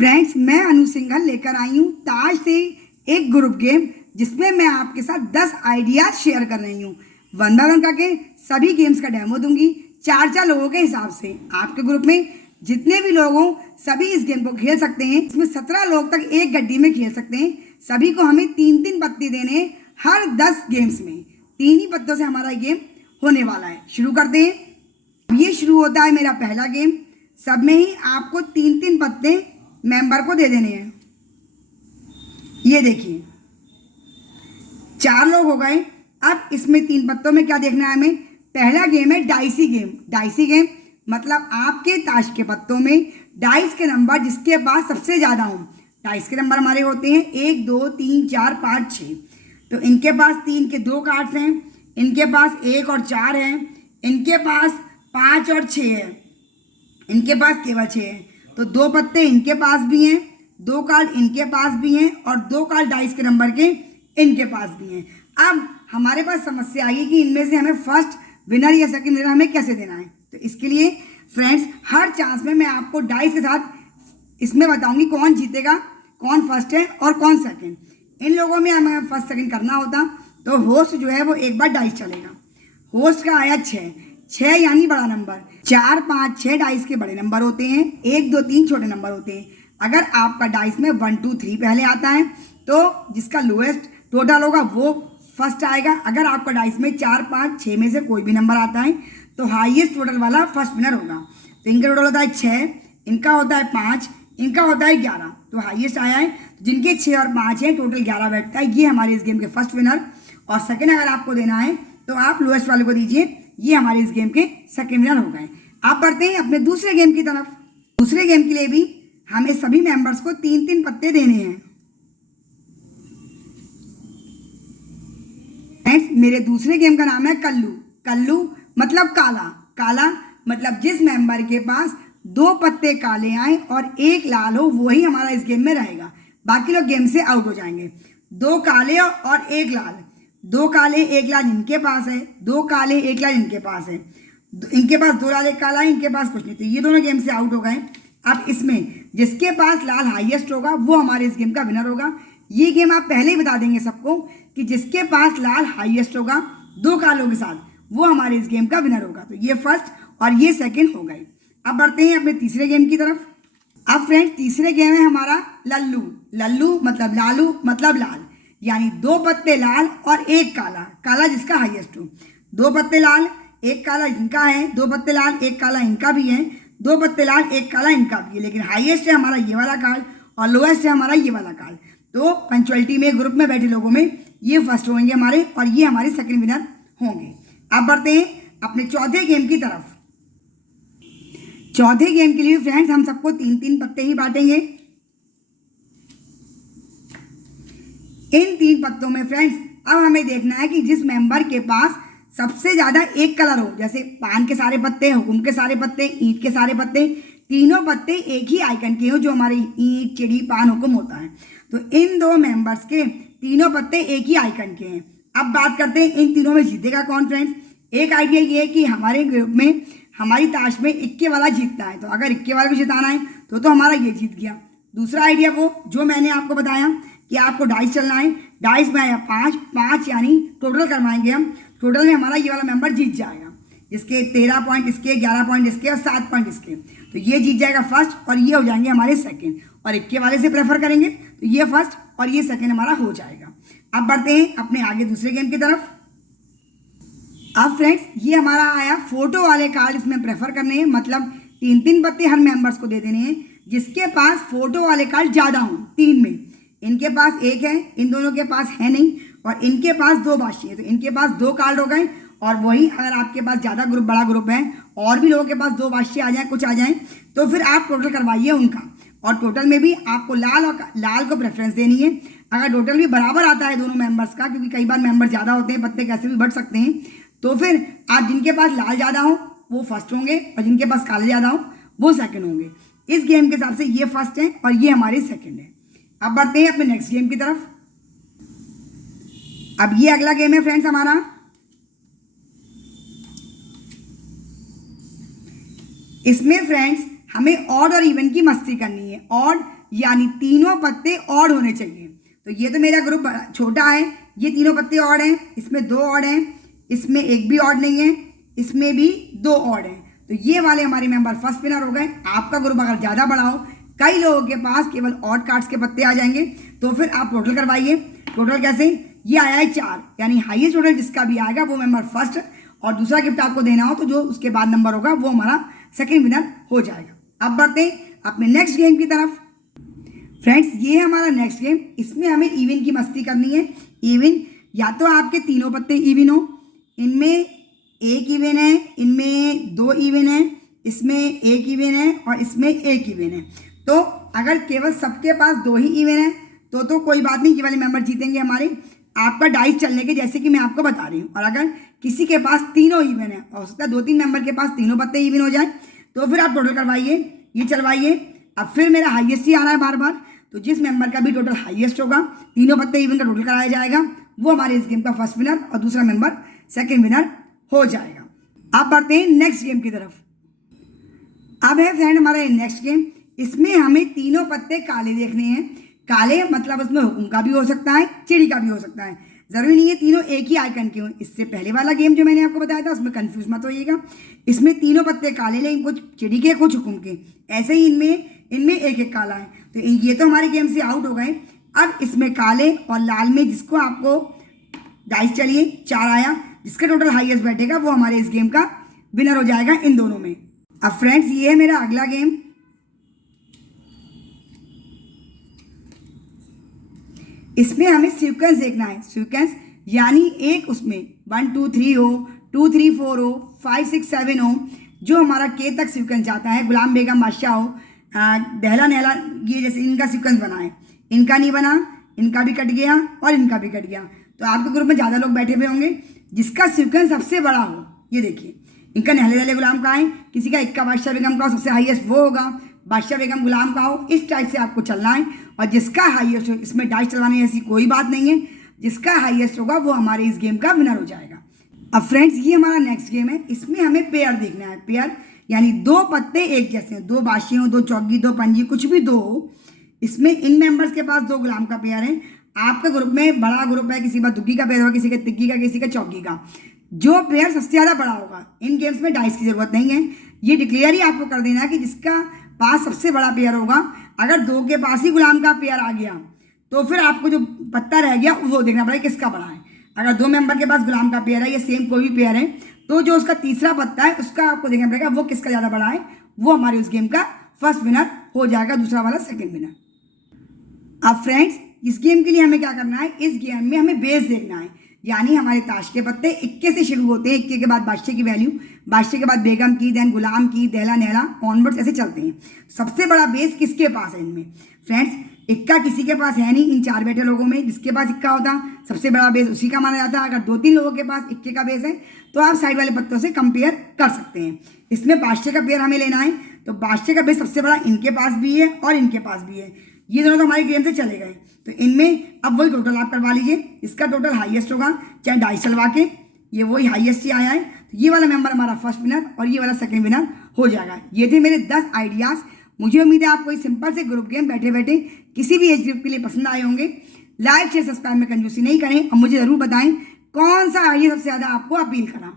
Friends, मैं अनु सिंघल लेकर आई हूँ ताज से एक ग्रुप गेम जिसमें मैं आपके साथ 10 आइडियाज शेयर कर रही हूँ। वन बाय वन करके सभी गेम्स का डेमो दूंगी 4 लोगों के हिसाब से। आपके ग्रुप में जितने भी लोग हों सभी इस गेम को खेल सकते हैं। इसमें 17 लोग तक एक गड्डी में खेल सकते हैं। सभी को हमें 3-3 पत्ते देने हैं हर 10 गेम्स में। 3 ही पत्तों से हमारा गेम होने वाला है। शुरू करते हैं। ये शुरू होता है मेरा पहला गेम। सब में ही आपको 3-3 पत्ते मेंबर को दे देने हैं। ये देखिए 4 लोग हो गए। अब इसमें 3 पत्तों में क्या देखना है हमें? पहला गेम है डाइसी गेम। डाइसी गेम मतलब आपके ताश के पत्तों में डाइस के नंबर जिसके पास सबसे ज़्यादा हों। डाइस के नंबर हमारे होते हैं 1, 2, 3, 4, 5, 6। तो इनके पास 3 के 2 कार्ड्स हैं, इनके पास 1 और 4 हैं, इनके पास 5 और 6 है, इनके पास केवल 6 है। तो 2 पत्ते इनके पास भी हैं, 2 कार्ड इनके पास भी हैं और 2 कार्ड डाइस के नंबर के इनके पास भी हैं। अब हमारे पास समस्या आई कि इनमें से हमें फर्स्ट विनर या सेकंड विनर हमें कैसे देना है। तो इसके लिए फ्रेंड्स हर चांस में मैं आपको डाइस के साथ इसमें बताऊंगी कौन जीतेगा, कौन फर्स्ट है और कौन सेकंड। इन लोगों में हमें फर्स्ट सेकंड करना होता तो होस्ट जो है वो एक बार डाइस चलेगा। होस्ट का आया 6 यानी बड़ा नंबर। 4, 5, 6 डाइस के बड़े नंबर होते हैं, 1, 2, 3 छोटे नंबर होते हैं। अगर आपका डाइस में 1, 2, 3 पहले आता है तो जिसका लोएस्ट टोटल होगा वो फर्स्ट आएगा। अगर आपका डाइस में 4, 5, 6 में से कोई भी नंबर आता है तो हाईएस्ट टोटल वाला फर्स्ट विनर होगा। तो इनका टोटल होता है 6, इनका होता है 5, इनका होता है 11। तो हाईएस्ट आया है। जिनके 6 और 5 है टोटल 11 बैठता है। ये हमारे इस गेम के फर्स्ट विनर। और सेकेंड अगर आपको देना है तो आप लोएस्ट वाले को दीजिए। ये हमारे इस गेम के सेकेंड विनर हो गए। आप बढ़ते हैं अपने दूसरे गेम की तरफ। दूसरे गेम के लिए भी हमें सभी मेंबर्स को 3-3 पत्ते देने हैं। फ्रेंड्स, मेरे दूसरे गेम का नाम है कल्लू। कल्लू मतलब काला। काला मतलब जिस मेंबर के पास 2 पत्ते काले आए और 1 लाल हो वही हमारा इस गेम में रहेगा। बाकी लोग गेम से आउट हो जाएंगे। 2 काले और 1 लाल। 2 काले 1 लाल इनके पास है, 2 काले 1 लाल इनके पास है। इनके पास 2 लाल 1 काला है, इनके पास कुछ नहीं। तो ये दोनों गेम से आउट हो गए। अब इसमें जिसके पास लाल हाईएस्ट होगा वो हमारे इस गेम का विनर होगा। ये गेम आप पहले ही बता देंगे सबको कि जिसके पास लाल हाईएस्ट होगा 2 कालों के साथ वो हमारे इस गेम का विनर होगा। तो ये फर्स्ट और ये सेकेंड हो गए। अब बढ़ते हैं अपने तीसरे गेम की तरफ। अब फ्रेंड्स तीसरे गेम है हमारा लल्लू। लल्लू मतलब लालू मतलब लाल, यानी 2 पत्ते लाल और 1 काला। काला जिसका हाईएस्ट हो। 2 पत्ते लाल 1 काला इनका है, 2 पत्ते लाल 1 काला इनका भी है, 2 पत्ते लाल 1 काला इनका भी है। लेकिन हाईएस्ट है हमारा ये वाला कार्ड और लोएस्ट है हमारा ये वाला कार्ड। तो पंचुअलिटी में ग्रुप में बैठे लोगों में ये फर्स्ट होंगे हमारे और ये हमारे सेकंड विनर होंगे। अब बढ़ते हैं अपने चौथे गेम की तरफ। चौथे गेम के लिए फ्रेंड्स हम सबको 3-3 पत्ते ही बांटेंगे। इन 3 पत्तों में फ्रेंड्स अब हमें देखना है कि जिस मेंबर के पास सबसे ज़्यादा एक कलर हो, जैसे पान के सारे पत्ते, हुकुम के सारे पत्ते, ईंट के सारे पत्ते, तीनों पत्ते एक ही आइकन के हो जो हमारे ईंट, चिड़ी, पान, हुकुम होता है। तो इन 2 मेंबर्स के तीनों पत्ते एक ही आइकन के हैं। अब बात करते हैं इन तीनों में जीतेगा कौन। फ्रेंड्स एक आइडिया ये है कि हमारे ग्रुप में हमारी ताश में इक्के वाला जीतता है। तो अगर इक्के वाले को जिताना है तो हमारा ये जीत गया। दूसरा आइडिया वो जो मैंने आपको बताया कि आपको डाइस चलना है। डाइस में आया 5 यानी टोटल करवाएंगे हम। टोटल में हमारा ये वाला मेंबर जीत जाएगा। इसके 13 पॉइंट इसके, 11 पॉइंट इसके और 7 पॉइंट इसके। तो ये जीत जाएगा फर्स्ट और ये हो जाएंगे हमारे सेकंड। और इक्के वाले से प्रेफर करेंगे तो ये फर्स्ट और ये सेकंड हमारा हो जाएगा। अब बढ़ते हैं अपने आगे दूसरे गेम की तरफ। अब फ्रेंड्स ये हमारा आया फोटो वाले कार्ड। इसमें प्रेफर करने हैं मतलब 3-3 पत्ते हर मेंबर्स को दे देने हैं जिसके पास फोटो वाले कार्ड ज़्यादा हों। 3 में इनके पास 1 है, इन दोनों के पास है नहीं और इनके पास 2 बाशी है। तो इनके पास 2 कार्ड हो गए। और वही अगर आपके पास ज़्यादा ग्रुप, बड़ा ग्रुप है और भी लोगों के पास 2 बाशी आ जाए, कुछ आ जाए, तो फिर आप टोटल करवाइए उनका। और टोटल में भी आपको लाल को प्रेफरेंस देनी है। अगर टोटल भी बराबर आता है दोनों मेंबर्स का, क्योंकि कई बार मेंबर ज़्यादा होते हैं, पत्ते कैसे भी बढ़ सकते हैं, तो फिर आप जिनके पास लाल ज़्यादा हो वो फर्स्ट होंगे और जिनके पास काले ज़्यादा हो वो सेकंड होंगे। इस गेम के हिसाब से ये फर्स्ट है और ये हमारे सेकंड है। अब बढ़ते हैं अपने नेक्स्ट गेम की तरफ। अब ये अगला गेम है फ्रेंड्स हमारा। इसमें फ्रेंड्स हमें ऑड और इवन की मस्ती करनी है। ऑड यानी तीनों पत्ते ऑड होने चाहिए। तो ये तो मेरा ग्रुप छोटा है, ये तीनों पत्ते ऑड हैं, इसमें 2 ऑड हैं, इसमें एक भी ऑड नहीं है, इसमें भी 2 ऑड हैं। तो ये वाले हमारे मेंबर फर्स्ट विनर हो गए। आपका ग्रुप अगर ज़्यादा बड़ा हो, कई लोगों के पास केवल ऑड कार्ड्स के पत्ते आ जाएंगे, तो फिर आप टोटल करवाइए। टोटल कैसे, ये आया है 4, यानी हाईएस्ट टोटल जिसका भी आएगा वो मेंबर फर्स्ट, और दूसरा गिफ्ट आपको देना हो तो जो उसके बाद नंबर होगा वो हमारा सेकंड विनर हो जाएगा। अब बढ़ते हैं अपने नेक्स्ट गेम की तरफ। फ्रेंड्स, ये है हमारा नेक्स्ट गेम। इसमें हमें इवन की मस्ती करनी है। इवन या तो आपके तीनों पत्ते इवन हो, इनमें एक इवन है, इनमें 2 इवन है, इसमें एक इवन है और इसमें एक इवन है। तो अगर केवल सबके पास 2 ही इवन है तो कोई बात नहीं, ये वाले मेंबर जीतेंगे हमारे, आपका डाइस चलने के, जैसे कि मैं आपको बता रही हूँ। और अगर किसी के पास तीनों इवन है, और उसका 2-3 मेंबर के पास तीनों पत्ते इवन हो जाए, तो फिर आप टोटल करवाइए, ये चलवाइए। अब फिर मेरा हाईएस्ट ही आ रहा है बार बार, तो जिस मेंबर का भी टोटल हाईएस्ट होगा, तीनों पत्ते इवन का टोटल कराया जाएगा, वो हमारे इस गेम का फर्स्ट विनर और दूसरा मेंबर सेकेंड विनर हो जाएगा। अब बढ़ते हैं नेक्स्ट गेम की तरफ। अब है फ्रेंड हमारा नेक्स्ट गेम। इसमें हमें तीनों पत्ते काले देखने हैं। काले मतलब उसमें हुकुम का भी हो सकता है, चिड़ी का भी हो सकता है, ज़रूरी नहीं है तीनों एक ही आइकन के हों। इससे पहले वाला गेम जो मैंने आपको बताया था उसमें कंफ्यूज मत होइएगा। इसमें तीनों पत्ते काले, लेकिन कुछ चिड़ी के कुछ हुकुम के, ऐसे ही इनमें एक एक काला है। तो ये तो हमारे गेम से आउट हो गए। अब इसमें काले और लाल में जिसको आपको डाइस चलिए 4 आया, जिसका टोटल हाईएस्ट बैठेगा वो हमारे इस गेम का विनर हो जाएगा इन दोनों में। अब फ्रेंड्स, ये है मेरा अगला गेम। इसमें हमें सीक्वेंस देखना है। सीक्वेंस यानी एक उसमें 1 2 3 हो, 2 3 4 हो, 5 6 7 हो, जो हमारा के तक सीक्वेंस जाता है। गुलाम बेगम बादशाह हो, दहला नहला, ये जैसे इनका सीक्वेंस बना है, इनका नहीं बना, इनका भी कट गया और इनका भी कट गया। तो आपके ग्रुप में ज़्यादा लोग बैठे हुए होंगे, जिसका सीक्वेंस सबसे बड़ा हो, ये देखिए इनका नहले दहले गुलाम का है, किसी का इक्का बादशाह बेगम का हो, सबसे हाईएस्ट वो होगा, बादशाह बेगम गुलाम का हो। इस टाइप से आपको चलना है, और जिसका हाईएस्ट हो, इसमें डाइस चलाने ऐसी कोई बात नहीं है, जिसका हाईएस्ट होगा वो हमारे इस गेम का विनर हो जाएगा। अब फ्रेंड्स, ये हमारा नेक्स्ट गेम है। इसमें हमें पेयर देखना है। पेयर यानी 2 पत्ते एक जैसे हैं, 2 बादशाह हो, 2 चौकी, 2 पंजी, कुछ भी 2 हो। इसमें इन मेंबर्स के पास 2 गुलाम का पेयर है। आपका ग्रुप में बड़ा ग्रुप है, किसी के पास दुग्गी का पेयर होगा, किसी का तिग्गी का, किसी का चौकी का। जो पेयर सबसे ज़्यादा बड़ा होगा, इन गेम्स में डाइस की ज़रूरत नहीं है, ये डिक्लेयर ही आपको कर देना है कि जिसका पास सबसे बड़ा पेयर होगा। अगर 2 के पास ही गुलाम का पेयर आ गया तो फिर आपको जो पत्ता रह गया वो देखना पड़ेगा किसका बड़ा है। अगर 2 मेंबर के पास गुलाम का पेयर है या सेम कोई भी पेयर है, तो जो उसका तीसरा पत्ता है उसका आपको देखना पड़ेगा वो किसका ज़्यादा बड़ा है, वो हमारे उस गेम का फर्स्ट विनर हो जाएगा, दूसरा वाला सेकेंड विनर। अब फ्रेंड्स, इस गेम के लिए हमें क्या करना है, इस गेम में हमें बेस देखना है। यानी हमारे ताश के पत्ते इक्के से शुरू होते हैं, इक्के के बाद बादशाह की वैल्यू, बादशाह के बाद बेगम की, देन गुलाम की, दहला नहला, ऑनवर्ड्स ऐसे चलते हैं। सबसे बड़ा बेस किसके पास है इनमें? फ्रेंड्स, इक्का किसी के पास है नहीं इन 4 बैठे लोगों में। जिसके पास इक्का होता सबसे बड़ा बेस उसी का माना जाता है। अगर 2-3 लोगों के पास इक्के का बेस है तो आप साइड वाले पत्तों से कंपेयर कर सकते हैं। इसमें बादशाह का पेयर हमें लेना है, तो बादशाह का बेस सबसे बड़ा इनके पास भी है और इनके पास भी है। ये दोनों तो हमारे गेम से चले गए। तो इनमें अब वही टोटल आप करवा लीजिए, इसका टोटल हाईएस्ट होगा, चाहे डाइस चलवा के, ये वही हाईएस्ट ही आया है। तो ये वाला मेंबर हमारा फर्स्ट विनर और ये वाला सेकंड विनर हो जाएगा। ये थे मेरे 10 आइडियाज़। मुझे उम्मीद है आपको इस सिंपल से ग्रुप गेम बैठे बैठे किसी भी एज ग्रुप के लिए पसंद आए होंगे। लाइक शेयर सब्सक्राइब में कंजूसी नहीं करें और मुझे ज़रूर बताएं कौन सा आइडिया सबसे ज़्यादा आपको अपील करा।